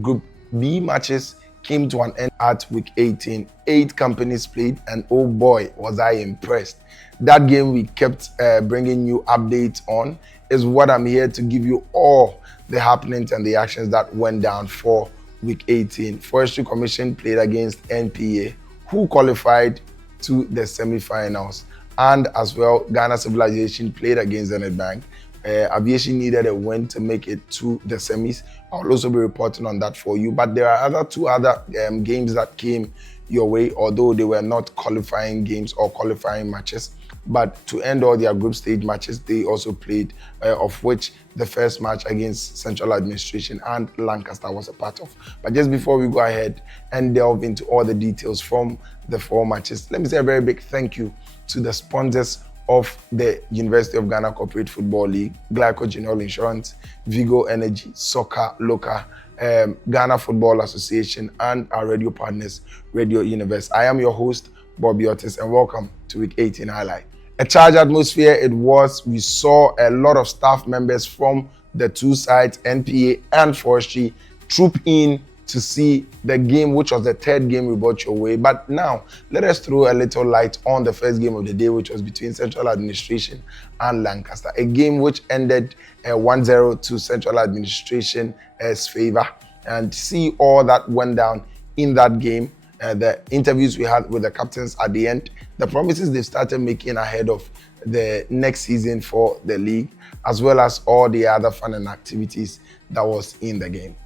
Group B matches came to an end at week 18. 8 companies played, and oh boy, was I impressed. That game we kept bringing you updates on is what I'm here to give you all the happenings and the actions that went down for week 18. Forestry Commission played against NPA, who qualified to the semi-finals. And as well, Ghana Civilization played against Zenith Bank. Aviation needed a win to make it to the semis. I'll also be reporting on that for you. But there are two other games that came your way, although they were not qualifying games or qualifying matches. But to end all their group stage matches, they also played, of which the first match against Central Administration and Lancaster was a part of. But just before we go ahead and delve into all the details from the 4 matches, let me say a very big thank you to the sponsors of the University of Ghana Corporate Football League, Glyco General Insurance, Vigo Energy, Soccer Local, Ghana Football Association, and our radio partners, Radio Universe. I am your host, Bobby Otis, and welcome to Week 18 Highlight. A charged atmosphere it was. We saw a lot of staff members from the two sides, NPA and Forestry, troop in to see the game, which was the third game we brought your way. But now, let us throw a little light on the first game of the day, which was between Central Administration and Lancaster. A game which ended 1-0 to Central Administration's favor. And see all that went down in that game. The interviews we had with the captains at the end, the promises they started making ahead of the next season for the league, as well as all the other fun and activities that was in the game.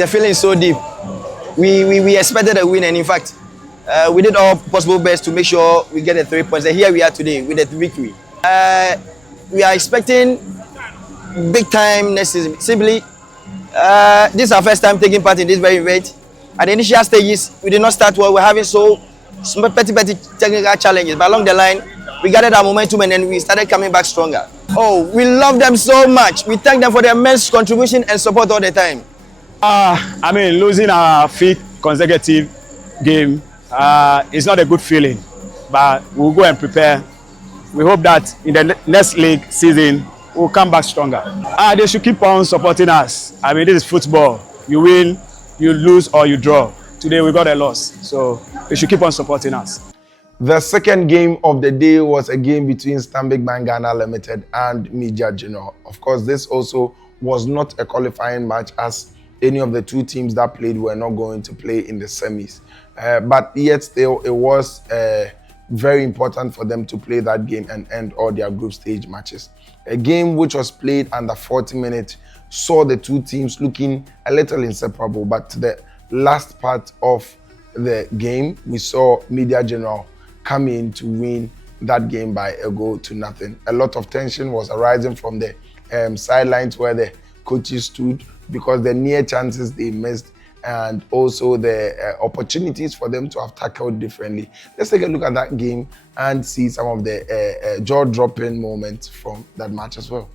The feeling is so deep. We expected a win, and in fact, we did all possible best to make sure we get the 3 points. And here we are today with the victory. We are expecting big time next season. Simply, this is our first time taking part in this very event. At the initial stages, we did not start well. We're having so petty technical challenges, but along the line, we gathered our momentum and then we started coming back stronger. Oh, we love them so much. We thank them for their immense contribution and support all the time. I mean, losing our fifth consecutive game is not a good feeling, but we'll go and prepare. We hope that in the next league season, we'll come back stronger. They should keep on supporting us. I mean, this is football. You win, you lose, or you draw. Today we got a loss, so they should keep on supporting us. The second game of the day was a game between Stanbic Bank Ghana Limited and Media Junior. Of course, this also was not a qualifying match, as any of the two teams that played were not going to play in the semis. But yet still, it was very important for them to play that game and end all their group stage matches. A game which was played under 40 minutes saw the two teams looking a little inseparable, but the last part of the game, we saw Media General come in to win that game by a goal to nothing. A lot of tension was arising from the sidelines where the coaches stood because the near chances they missed and also the opportunities for them to have tackled differently. Let's take a look at that game and see some of the jaw-dropping moments from that match as well.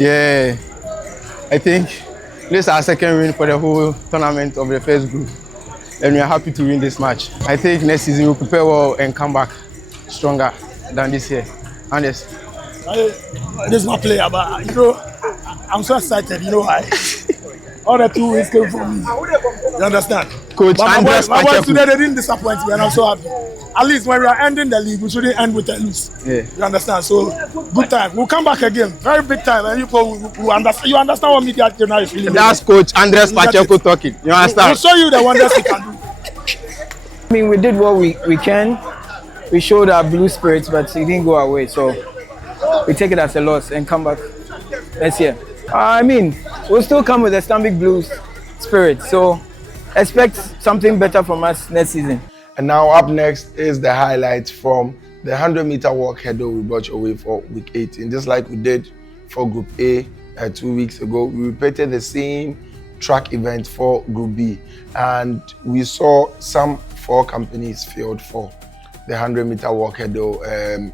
Yeah, I think this is our second win for the whole tournament of the first group, and we are happy to win this match. I think next season we'll prepare well and come back stronger than this year. Anders. This is my player, but you know, I'm so excited. You know why? All the 2 wins came from me. You understand? Coach but Andres my boys Pacheco. today, they didn't disappoint me, and I'm so happy. At least when we are ending the league, we shouldn't end with a lose. Yeah. You understand? So good time. We'll come back again. Very big time, and you will understand. You understand what media now is feeling. That's Coach Andres Pacheco talking. You understand? We'll show you the wonders we can do. I mean, we did what we can. We showed our blue spirits, but it didn't go our way. So we take it as a loss and come back next year. I mean, we'll still come with the Stanbic Blues spirit. So expect something better from us next season. And now up next is the highlights from the 100-meter walk hurdle we brought your way for week 18. Just like we did for Group A 2 weeks ago, we repeated the same track event for Group B. And we saw some 4 companies field for the 100-meter walk hurdle,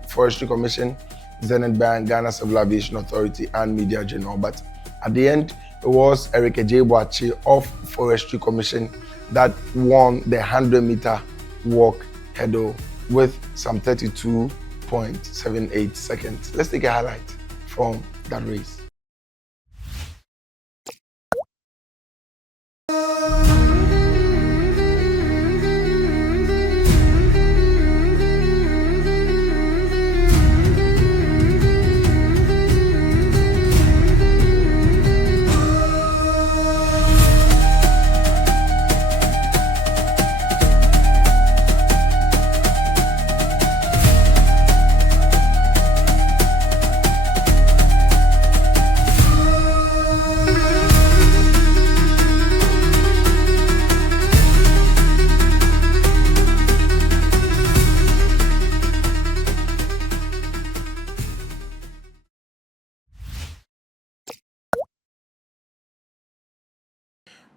Forestry Commission, Zenith Bank, Ghana Civil Aviation Authority, and Media General. But at the end, it was Eric Ejeboachi of Forestry Commission that won the 100-meter walk hurdle with some 32.78 seconds. Let's take a highlight from that race.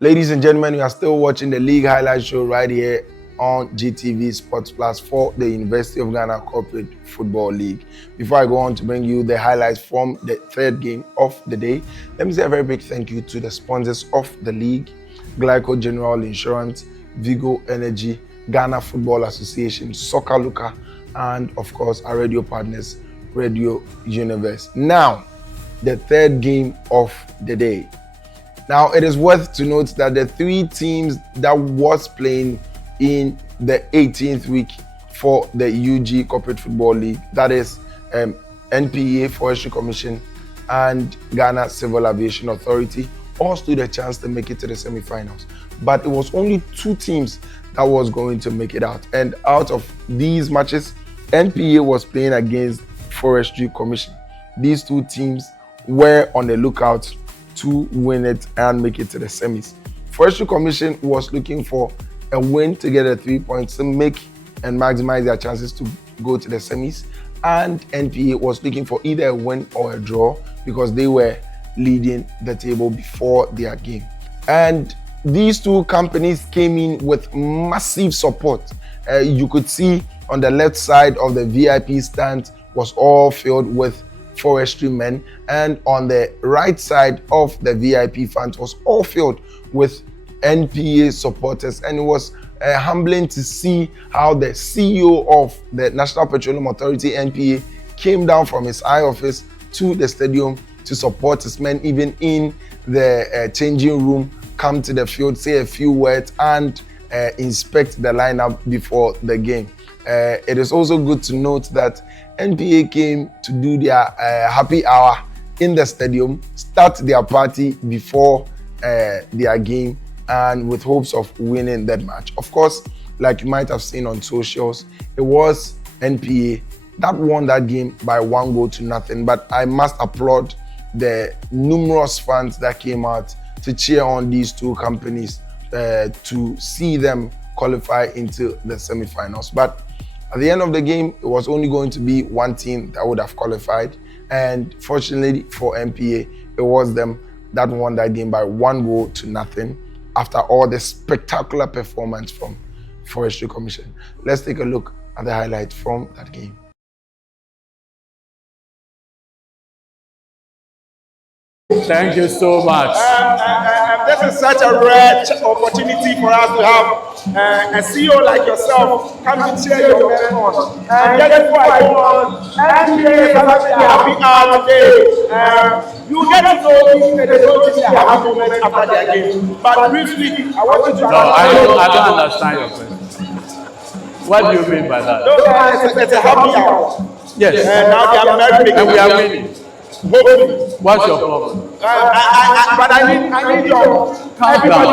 Ladies and gentlemen, we are still watching the league highlight show right here on GTV Sports Plus for the University of Ghana Corporate Football League. Before I go on to bring you the highlights from the 3rd game of the day, let me say a very big thank you to the sponsors of the league: Glyco General Insurance, Vigo Energy, Ghana Football Association, Soccer Luka, and of course our radio partners, Radio Universe. Now, the 3rd game of the day. Now, it is worth to note that the 3 teams that was playing in the 18th week for the UG Corporate Football League, that is NPA, Forestry Commission, and Ghana Civil Aviation Authority, all stood a chance to make it to the semi-finals. But it was only 2 teams that was going to make it out. And out of these matches, NPA was playing against Forestry Commission. These 2 teams were on the lookout to win it and make it to the semis. Forestry Commission was looking for a win to get a 3 points to make and maximize their chances to go to the semis, and NPA was looking for either a win or a draw because they were leading the table before their game. And these 2 companies came in with massive support. You could see on the left side of the VIP stand was all filled with Forestry men, and on the right side of the VIP fans was all filled with NPA supporters. And it was humbling to see how the CEO of the National Petroleum Authority, NPA, came down from his high office to the stadium to support his men, even in the changing room, come to the field, say a few words, and inspect the lineup before the game. It is also good to note that NPA came to do their happy hour in the stadium, start their party before their game, and with hopes of winning that match. Of course, like you might have seen on socials, it was NPA that won that game by 1-0. But I must applaud the numerous fans that came out to cheer on these 2 companies to see them qualify into the semi-finals. But at the end of the game, it was only going to be 1 team that would have qualified. And fortunately for NPA, it was them that won that game by 1-0 after all the spectacular performance from Forestry Commission. Let's take a look at the highlights from that game. Thank you so much. This is such a rare opportunity for us to have a CEO like yourself come to share your message. And just before I go on, NBA is having a happy hour today. You get to know these players a happy moment after their game. But briefly, I want you to. No, I don't understand your question. What do you mean by that? No, it's a happy hour. Yes. And now they are married. And we are winning. Hopefully. What's your problem? But I need your. Calm down.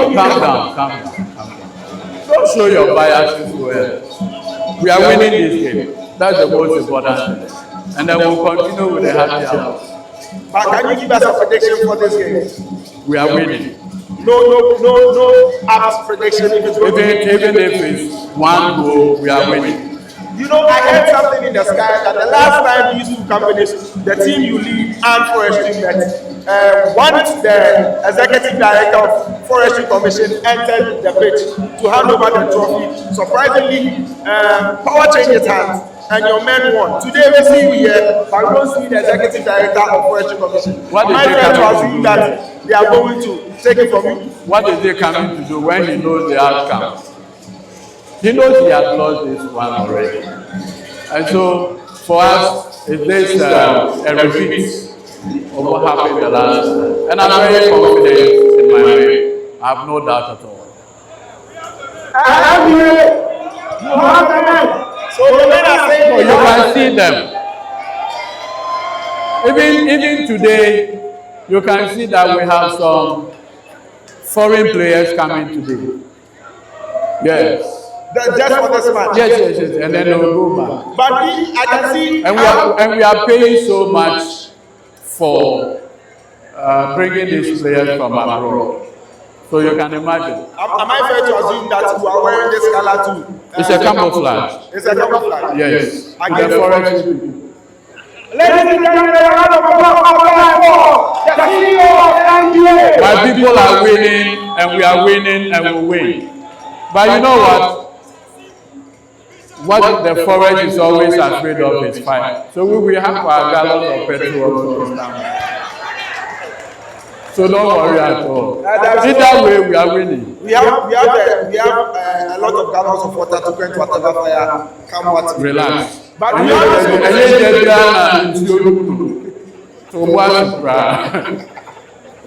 Don't show your biases well. We are winning this game. That's the most important thing. And then we'll continue with the happy hour. But can you give us a prediction for this game? We are winning. No apt prediction if it's Even if it's one goal, we are winning. You know, I heard something in the sky that the last time these two companies, the team you lead and Forestry met, once the executive director of Forestry Commission entered the pitch to hand over the trophy, surprisingly, power changed hands and your men won. Today we see you here, but we don't see the executive director of Forestry Commission. What is my friend was saying that they are going to take it from you. What is he coming to do when he knows the outcome? He knows he has lost this one already. And so, for us, it's this a repeat of what happened the last time. And I'm very confident in my way. I have no doubt at all. You have the men. So the men are saying You can see them. Even today, you can see that we have some foreign players coming today. Yes. Just for this match. Yes. And then they will go back. But I can see. And we are paying so much for bringing these players from abroad. So you can imagine. Am I fair to assume that you are wearing this color too? It's a camouflage. It's a camouflage. Yes. Again, The forest. ladies and gentlemen, a round of applause for the CEO of NBA. My people are winning, and we are winning, and we win. But you know what? What the forest is always afraid of is fire. So we will have our gallon of petrol also down. So don't worry at all. Either way, we are winning. We have a lot of gallons of water to quench whatever fire come what. Relax. But we have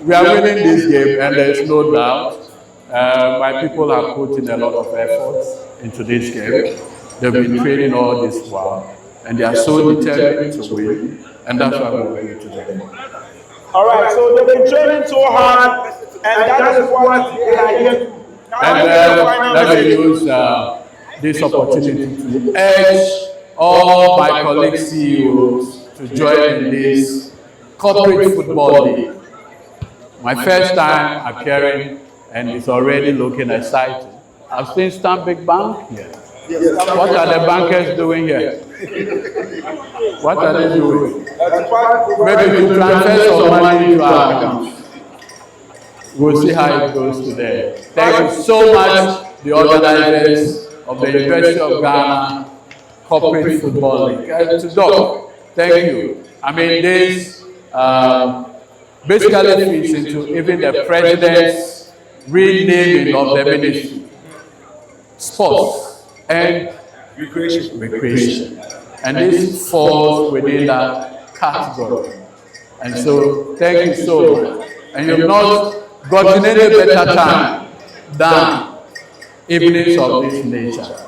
we are winning this game, and there is no doubt. My people have put in a lot of effort into this game. They've been training all this while, and they are so determined to win, and that's why we're winning today. All right, so they've been training so hard, and that is what they are here to. And let me use this opportunity to urge all my colleague CEOs to join in this corporate football league. My first time appearing, and it's already looking exciting. I've seen Stanbic Bank here. What are the bankers doing here? What are they doing? Maybe to transfer some money into our account. We'll see how it goes today. Thank you so much, the organizers of the University of Ghana Corporate Football League. To Doc, thank you. I mean, this basically fits into even the president's renaming of the ministry. Sports and recreation. And this falls within that category. And so, thank you so much. And you've not gotten any better time than evenings of this nature.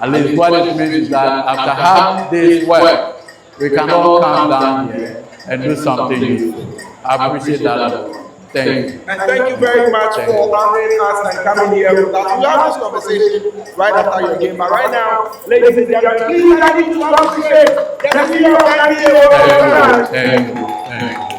At least what it means is that after half day's work, we can all come down here and do something useful. I appreciate that. Thank you. And thank you very much for honoring us and coming here with us. We have this conversation right after your game. But right now, ladies and gentlemen, please let me appreciate the CEO of NBA. Thank you. Thank you.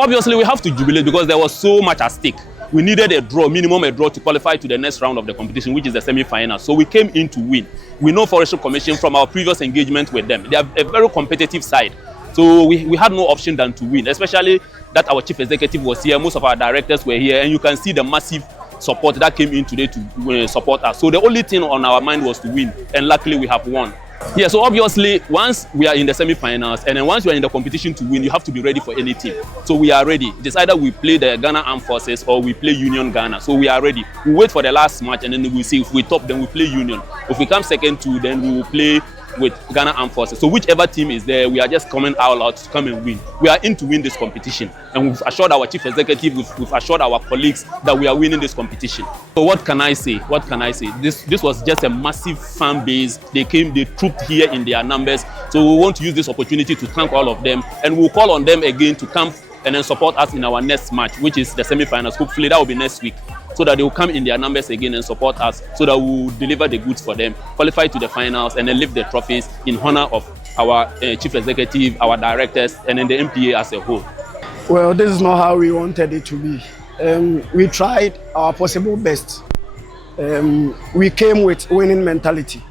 obviously we have to jubilate because there was so much at stake. We needed a draw, minimum a draw, to qualify to the next round of the competition, which is the semi-final. So we came in to win. We know Forestry Commission from our previous engagement with them. They are a very competitive side. So we had no option than to win, especially that our chief executive was here. Most of our directors were here, and you can see the massive support that came in today to support us. So the only thing on our mind was to win, and luckily we have won. Yeah, so obviously once we are in the semi-finals and then once you are in the competition to win, you have to be ready for any team. So we are ready. It's either we play the Ghana Armed Forces or we play Union Ghana. So we are ready. We wait for the last match and then we'll see if we top, then we play Union. If we come second too, then we will play with Ghana Armed Forces. So whichever team is there, we are just coming out to come and win. We are in to win this competition, and we've assured our chief executive, we've assured our colleagues that we are winning this competition. So what can I say? What can I say? This was just a massive fan base. They came, they trooped here in their numbers. So we want to use this opportunity to thank all of them, and we'll call on them again to come and then support us in our next match, which is the semi-finals. Hopefully that will be next week, so that they will come in their numbers again and support us, so that we will deliver the goods for them, qualify to the finals, and then lift the trophies in honor of our chief executive, our directors, and then the MPA as a whole. Well, this is not how we wanted it to be. We tried our possible best. We came with winning mentality,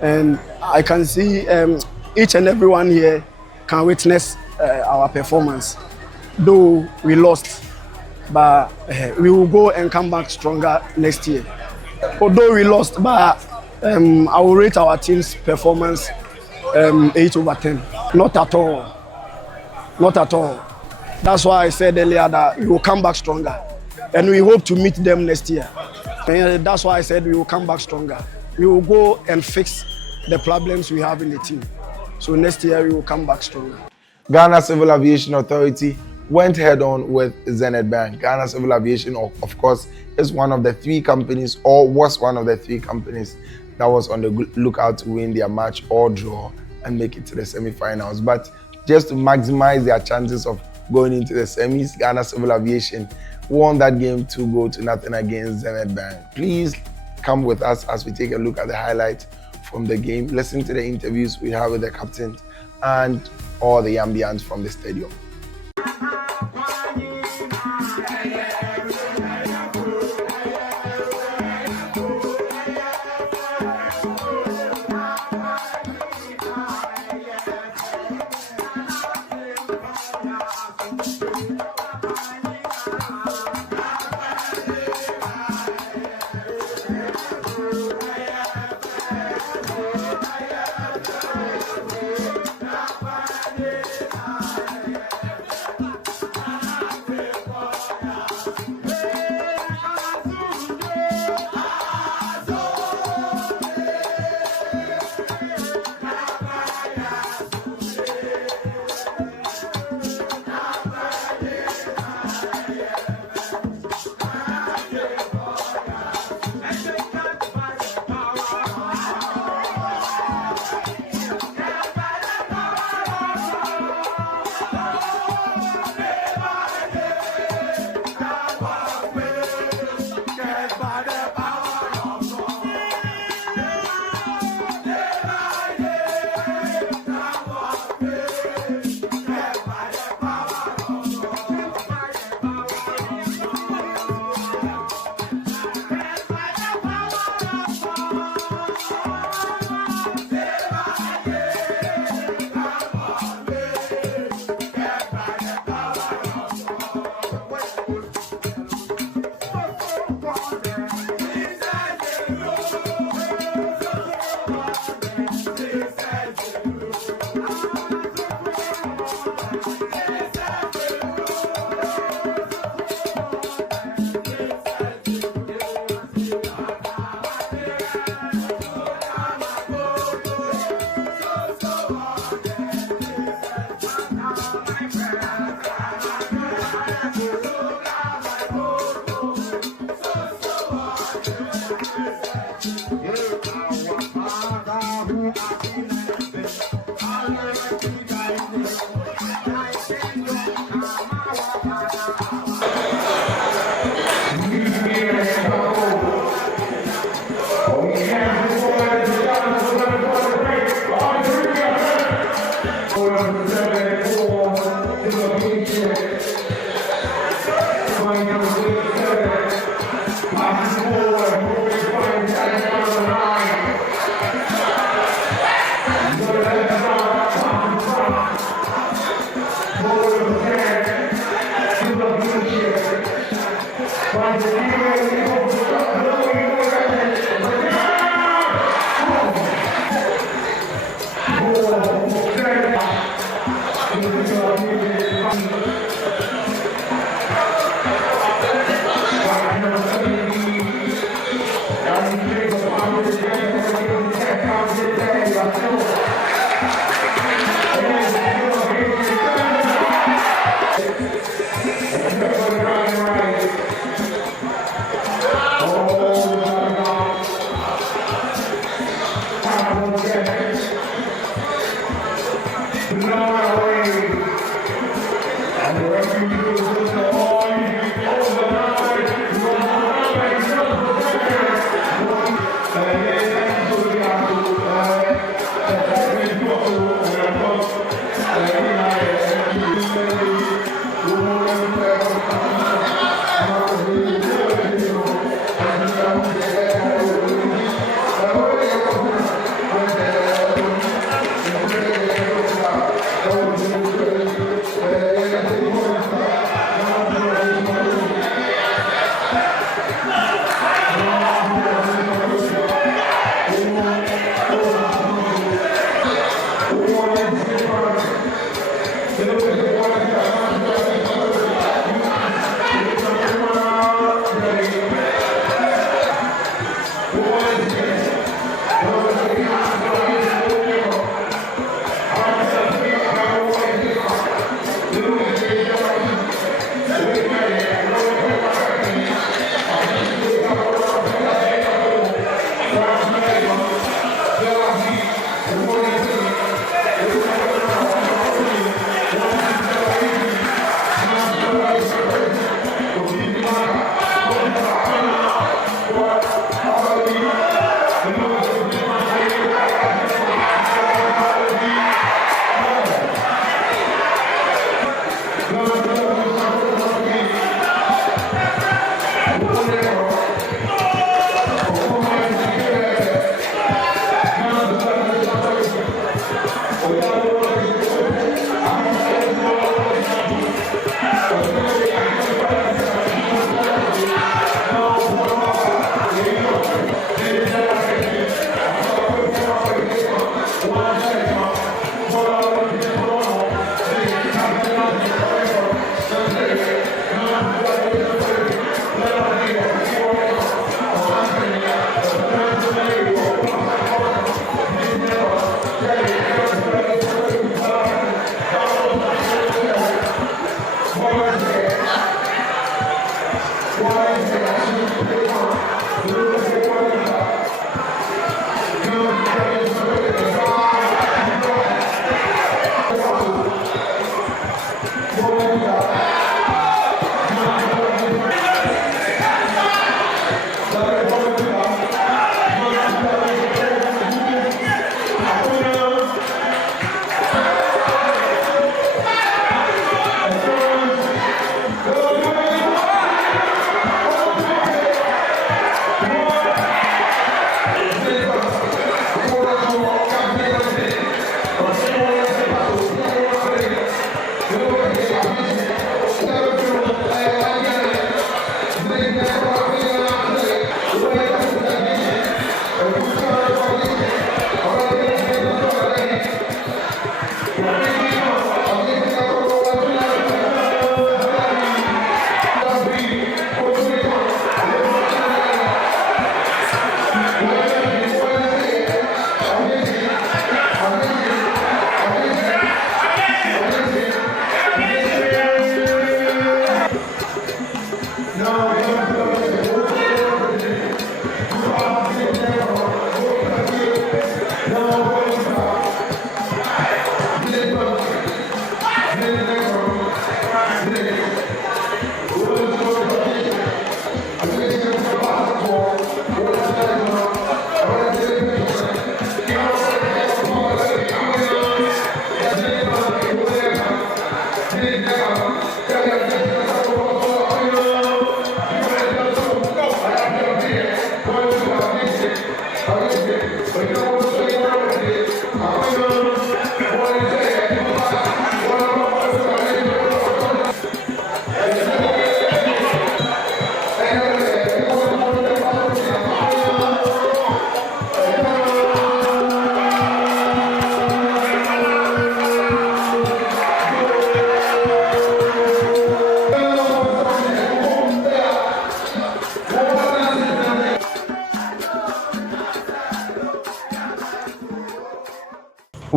and I can see each and everyone here can witness our performance. Though we lost, but we will go and come back stronger next year. Although we lost, but I will rate our team's performance 8/10. Not at all. Not at all. That's why I said earlier that we will come back stronger, and we hope to meet them next year. And that's why I said we will come back stronger. We will go and fix the problems we have in the team. So next year we will come back stronger. Ghana Civil Aviation Authority went head-on with Zenith Bank. Ghana Civil Aviation, of course, is one of the three companies, or was one of the three companies that was on the lookout to win their match or draw and make it to the semi-finals. But just to maximize their chances of going into the semis, Ghana Civil Aviation won that game 2-0 against Zenith Bank. Please come with us as we take a look at the highlights from the game. Listen to the interviews we have with the captain and all the ambience from the stadium.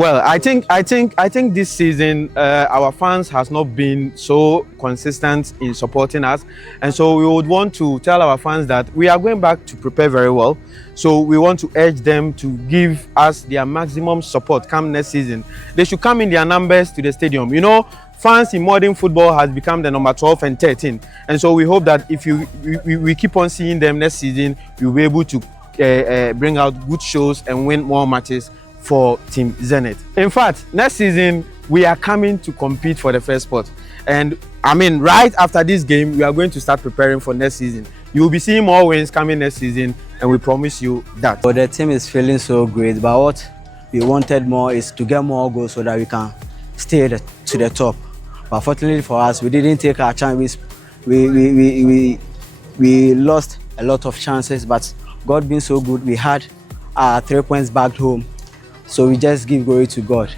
Well, I think this season our fans has not been so consistent in supporting us, and so we would want to tell our fans that we are going back to prepare very well. So we want to urge them to give us their maximum support come next season. They should come in their numbers to the stadium. You know, fans in modern football has become the number 12 and 13, and so we hope that if we keep on seeing them next season, we'll be able to bring out good shows and win more matches for Team Zenith. In fact, next season we are coming to compete for the first spot, and I mean right after this game we are going to start preparing for next season. You will be seeing more wins coming next season, and we promise you that. So the team is feeling so great, but what we wanted more is to get more goals so that we can stay to the top. But fortunately for us, we didn't take our chance. We lost a lot of chances, but God being so good, we had our 3 points back home. So we just give glory to God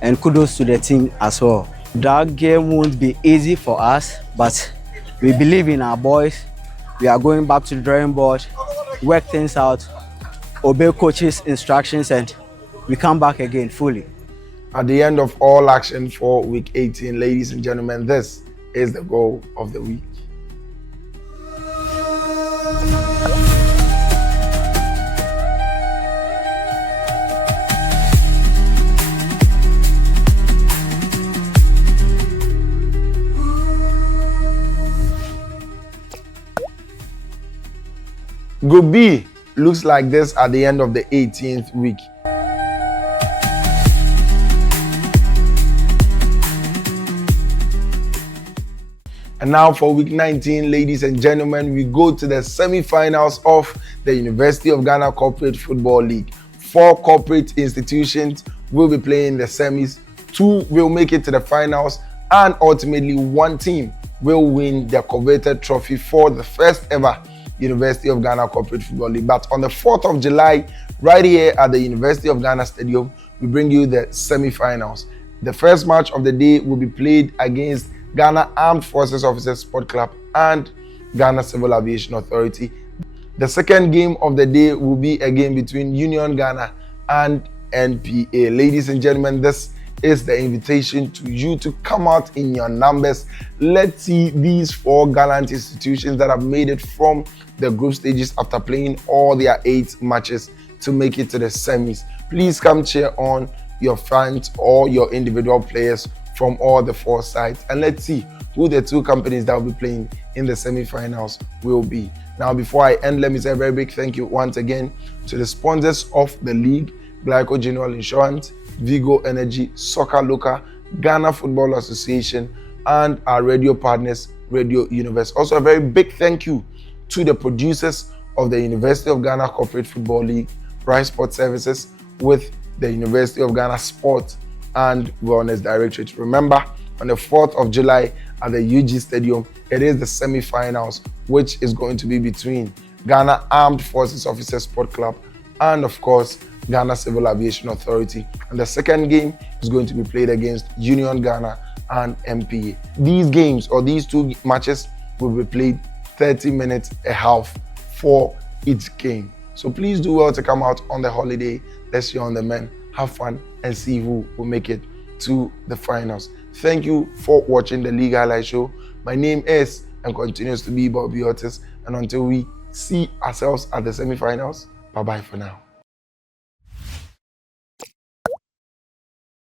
and kudos to the team as well. That game won't be easy for us, but we believe in our boys. We are going back to the drawing board, work things out, obey coaches' instructions, and we come back again fully. At the end of all action for week 18, ladies and gentlemen, this is the goal of the week. Group B looks like this at the end of the 18th week. And now for week 19, ladies and gentlemen, we go to the semi-finals of the University of Ghana Corporate Football League. 4 corporate institutions will be playing the semis, 2 will make it to the finals, and ultimately 1 team will win the coveted trophy for the first ever University of Ghana Corporate Football League. But on the 4th of July, right here at the University of Ghana Stadium, we bring you the semi-finals. The first match of the day will be played against Ghana Armed Forces Officers Sport Club and Ghana Civil Aviation Authority. The second game of the day will be a game between Union Ghana and NPA. Ladies and gentlemen, this is the invitation to you to come out in your numbers. Let's see these 4 gallant institutions that have made it from the group stages after playing all their 8 matches to make it to the semis. Please come cheer on your fans or your individual players from all the 4 sides, and let's see who the 2 companies that will be playing in the semi-finals will be. Now, before I end, let me say a very big thank you once again to the sponsors of the league: Glyco General Insurance, Vigo Energy, Soccer Local, Ghana Football Association, and our radio partners, Radio Universe. Also, a very big thank you to the producers of the University of Ghana Corporate Football League, Rice Sport Services, with the University of Ghana Sport and Wellness Directorate. Remember, on the 4th of July at the UG Stadium, it is the semi-finals, which is going to be between Ghana Armed Forces Officers Sport Club and, of course, Ghana Civil Aviation Authority. And the second game is going to be played against Union Ghana and MPA. These games, or these 2 matches, will be played 30 minutes a half for each game. So please do well to come out on the holiday. Let's cheer on the men, have fun, and see who will make it to the finals. Thank you for watching the League Highlight Show. My name is and continues to be Bobby Otis. And until we see ourselves at the semi-finals, bye-bye for now.